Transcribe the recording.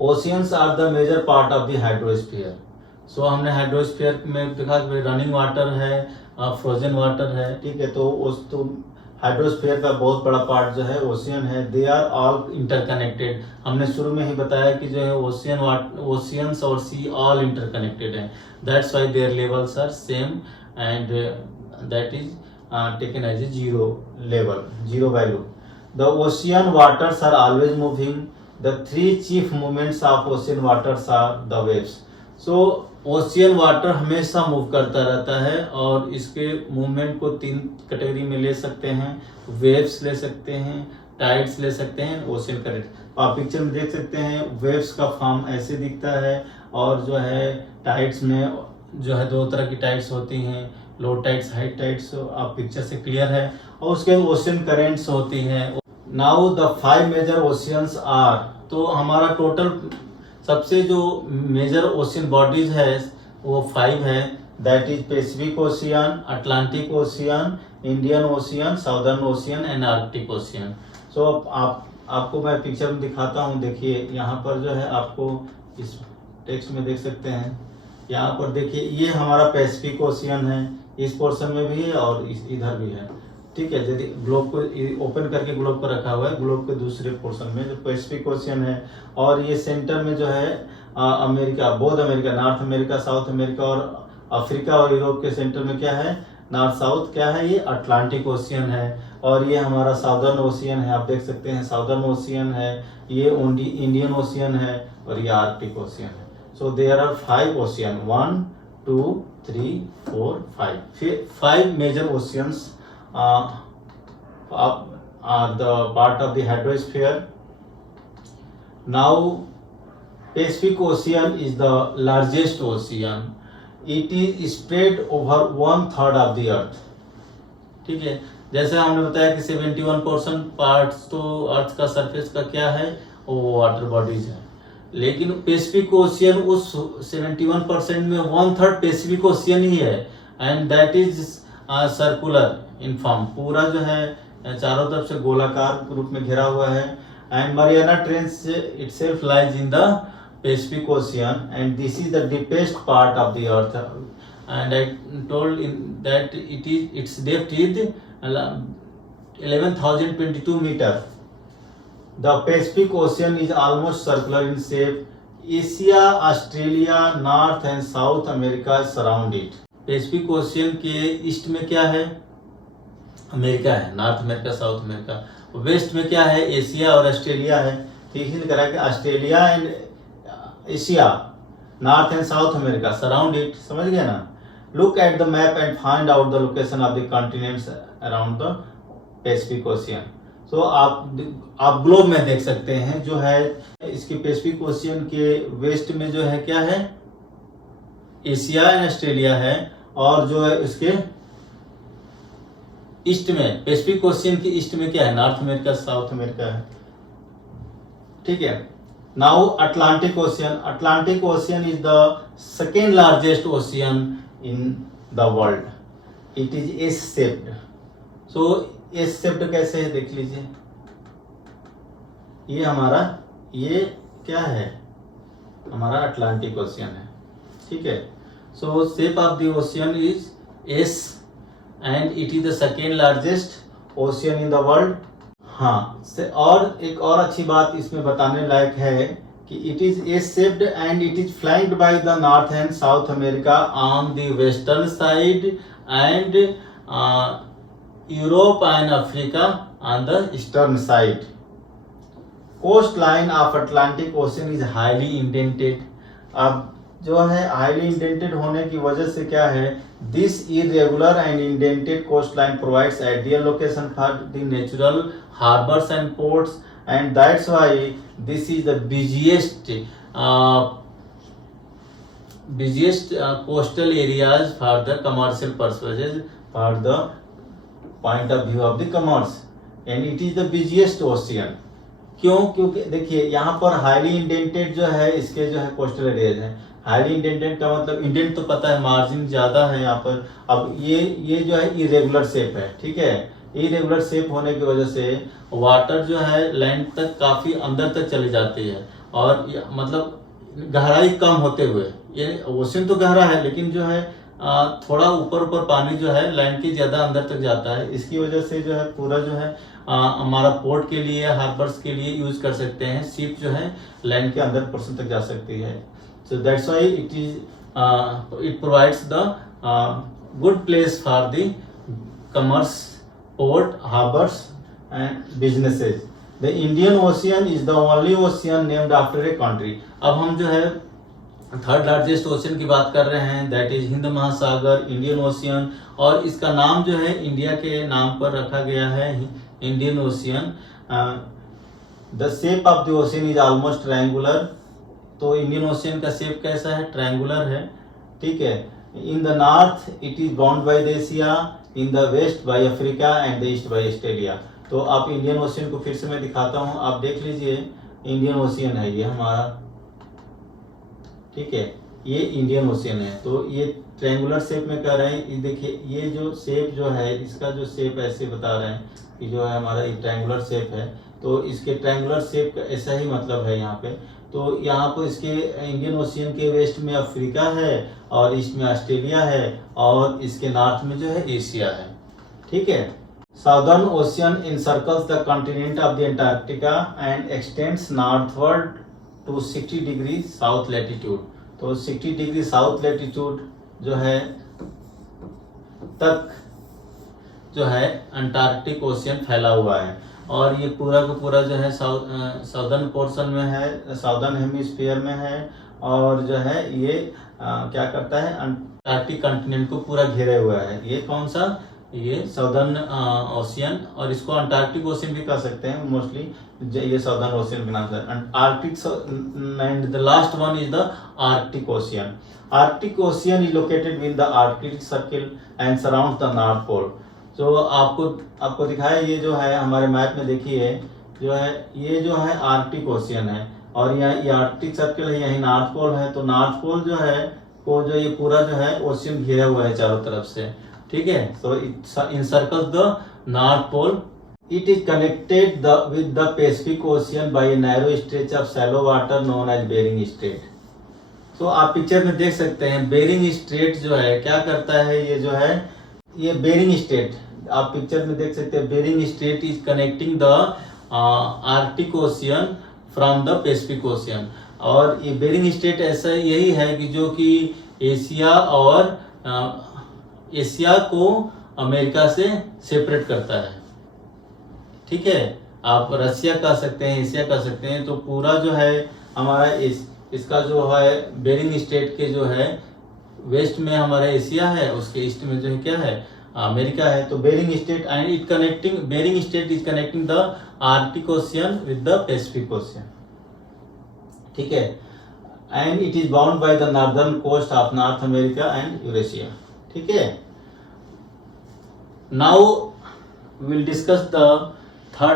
Oceans are the major part of the hydrosphere. So हमने hydrosphere में देखा कि रनिंग वाटर है, फ्रोजन वाटर है, ठीक है। तो हाइड्रोस्फीयर का बहुत बड़ा पार्ट जो है ओशियन है। They are all interconnected. हमने शुरू में ही बताया कि जो है ओशियंस और सी ऑल इंटरकनेक्टेड है। That's why their levels are same and that is taken as a zero value. The ocean waters are always moving. The three chief movements of ocean waters are the waves. So ocean water हमेशा move करता रहता है और इसके movement को 3 category में ले सकते हैं। वेव्स ले सकते हैं, टाइड्स ले सकते हैं, ओशियन करंट। आप पिक्चर में देख सकते हैं वेव्स का फॉर्म ऐसे दिखता है और जो है टाइड्स में जो है 2 तरह की टाइड्स होती हैं, लो टाइड्स, हाई टाइड्स, आप पिक्चर से क्लियर है। और उसके ओशियन करेंट्स होती हैं। Now the 5 major oceans are, तो हमारा टोटल सबसे जो मेजर ओशियन बॉडीज है वो 5 है। That is Pacific Ocean, Atlantic Ocean, Indian Ocean, Southern Ocean and Arctic Ocean. So आपको मैं पिक्चर में दिखाता हूँ। देखिए यहाँ पर जो है आपको इस टेक्स्ट में देख सकते हैं। यहाँ पर देखिए ये हमारा पैसिफिक ओशियन है, इस पोर्शन में भी है और इधर भी है, ठीक है। यदि ग्लोब को ओपन करके ग्लोब पर रखा हुआ है, ग्लोब के दूसरे पोर्शन में जो पैसिफिक ओशियन है, और ये सेंटर में जो है America, both America, north America, South America और अफ्रीका और यूरोप के सेंटर में क्या है, नॉर्थ साउथ क्या है, ये अटलांटिक ओशियन है। और ये हमारा साउदर्न ओशियन है, आप देख सकते हैं साउदर्न ओशियन है, ये इंडियन ओशियन है और ये आर्कटिक ओशियन है। So there are 5 ocean, 1 2 3 4 5। फिर 5 major oceans are the part of the hydrosphere. Now Pacific Ocean is the largest ocean. It is spread over 1/3 of the earth. ठीक है, जैसे हमने बताया कि 71% पार्ट्स तो अर्थ का सरफेस का क्या है, वो वाटर बॉडीज है। लेकिन पैसिफिक ओशियन उस 71% में 1/3 पैसिफिक ओशियन ही है and that is circular in form. पूरा जो है चारों तरफ से गोलाकार रूप में घिरा हुआ है। And Mariana Trench itself lies in the Pacific Ocean and this is the deepest part of the earth. And I told in that its depth is 11,022 metre. The Pacific Ocean is almost circular in shape. Asia, Australia, North and South America surround it. Pacific Ocean के east में क्या है, America है, North America, South America. West में क्या है, Asia और Australia है। ठीक है, करा के Australia and Asia, North and South America surround it. समझ गए ना। Look at the map and find out the location of the continents around the Pacific Ocean. So आप ग्लोब में देख सकते हैं जो है इसके पैसिफिक ओशियन के वेस्ट में जो है क्या है, एशिया एंड ऑस्ट्रेलिया है, और जो है इसके ईस्ट में, पैसिफिक ओशियन के ईस्ट में क्या है, नॉर्थ अमेरिका, साउथ अमेरिका है। ठीक है। Now Atlantic ocean. Atlantic Ocean is the second largest ocean in the world. It is S shaped. So S shaped कैसे है देख लीजिए। ये हमारा, ये क्या है, हमारा अटलांटिक ओशियन है। ठीक है। सो shape of the ocean is S and it is the second largest ocean in the world. हाँ, और एक और अच्छी बात इसमें बताने लायक है कि it is S shaped and it is flanked by the North and South America on the western side and Europe and Africa on the eastern side. Coast line of Atlantic Ocean is highly indented. अब जो है highly indented होने की वजह से क्या है, this irregular and indented coast line provides ideal location for the natural harbours and ports and that's why this is the busiest coastal areas for the commercial purposes, for the point of view of the commerce, and it is the busiest ocean. क्यों? क्योंकि देखिए यहाँ पर highly indented जो है, इसके जो है कोस्टल एरियाज है। हाईली इंडेंटेड का मतलब, इंडेंट तो पता है मार्जिन ज्यादा है यहाँ पर। अब ये जो है इरेगुलर शेप है, ठीक है, इरेगुलर शेप होने की वजह से वाटर जो है लैंड तक काफी अंदर तक चली जाती है, और मतलब गहराई कम होते हुए, ये ओशन तो गहरा है लेकिन जो है थोड़ा ऊपर ऊपर पानी जो है लैंड के ज्यादा अंदर तक जाता है। इसकी वजह से जो है पूरा जो है हमारा पोर्ट के लिए, हार्बर्स के लिए यूज कर सकते हैं। शिप जो है लैंड के अंदर पोर्शन तक जा सकती है। So that's why it provides the good place for the commerce, port, harbours and businesses. The Indian ocean is the only ocean named after a country. अब हम जो है थर्ड लार्जेस्ट ओशियन की बात कर रहे हैं, दैट इज हिंद महासागर, इंडियन ओशियन, और इसका नाम जो है इंडिया के नाम पर रखा गया है, Indian Ocean. The shape of the ocean is almost triangular. तो इंडियन ओशियन का शेप कैसा है? ट्रायंगुलर है, ठीक है। In the north it is bound by the Asia, in the west by Africa and the east by Australia. तो आप Indian ocean को फिर से मैं दिखाता हूं, आप देख लीजिए। इंडियन ओशियन है ये हमारा, ठीक है, ये इंडियन ओशियन है। तो ये ट्रायंगुलर शेप में कर रहे हैं, ये देखिए ये जो शेप जो है, इसका जो शेप ऐसे बता रहे हैं कि जो है हमारा ये ट्रायंगुलर शेप है। तो इसके ट्रायंगुलर शेप का ऐसा ही मतलब है यहाँ पे। तो यहाँ पर इसके इंडियन ओशियन के वेस्ट में अफ्रीका है, और ईस्ट में ऑस्ट्रेलिया है, और इसके नॉर्थ में जो है एशिया है, ठीक है। Southern ocean encircles the continent of the Antarctica and extends northward to 60 degree south latitude. तो 60 डिग्री साउथ लैटिट्यूड जो है तक जो है अंटार्कटिक ओशियन फैला हुआ है, और ये पूरा का पूरा जो है साउदर्न पोर्शन में है, साउदर्न हेमिस्फीयर में है, और जो है ये क्या करता है, अंटार्कटिक कॉन्टिनेंट को पूरा घेरे हुआ है। ये कौन सा? ये साउदर्न ओशियन, और इसको अंटार्कटिक ओशियन भी कह सकते हैं मोस्टली, ये साउदर्न ओशियन के नाम से। Arctic and the last one is the Arctic Ocean. Arctic Ocean is located with the Arctic Circle and surrounds the North Pole. जो आपको दिखाया, ये जो है हमारे मैप में देखिए, जो है ये जो है आर्कटिक ओशियन है, और यहाँ ये आर्कटिक सर्किल है, यही नॉर्थ पोल है। तो नॉर्थ पोल जो है को जो ये पूरा जो है ओशियन घेरा हुआ है चारों तरफ से, ठीक है। So it encircles the North Pole. It is connected with the Pacific Ocean by a narrow stretch of shallow water known as Bering Strait. तो आप पिक्चर में देख सकते हैं बेरिंग स्ट्रेट जो है क्या करता है, ये जो है ये बेरिंग स्ट्रेट आप पिक्चर में देख सकते हैं। Bering Strait is connecting the Arctic Ocean from the Pacific Ocean. और ये बेरिंग स्ट्रेट ऐसा यही है कि जो कि एशिया और एशिया को अमेरिका से सेपरेट करता है, ठीक है। आप रसिया कह सकते हैं, एशिया कह सकते हैं। तो पूरा जो है हमारा इसका जो है बेरिंग स्ट्रेट के जो है वेस्ट में हमारा एशिया है, उसके ईस्ट में जो है क्या है, अमेरिका है। तो Bering Strait and it connecting, Bering Strait is connecting the Arctic Ocean with the Pacific Ocean, ठीक है। And it is bound by the northern coast of North America and Eurasia, ठीक है। Now we will discuss the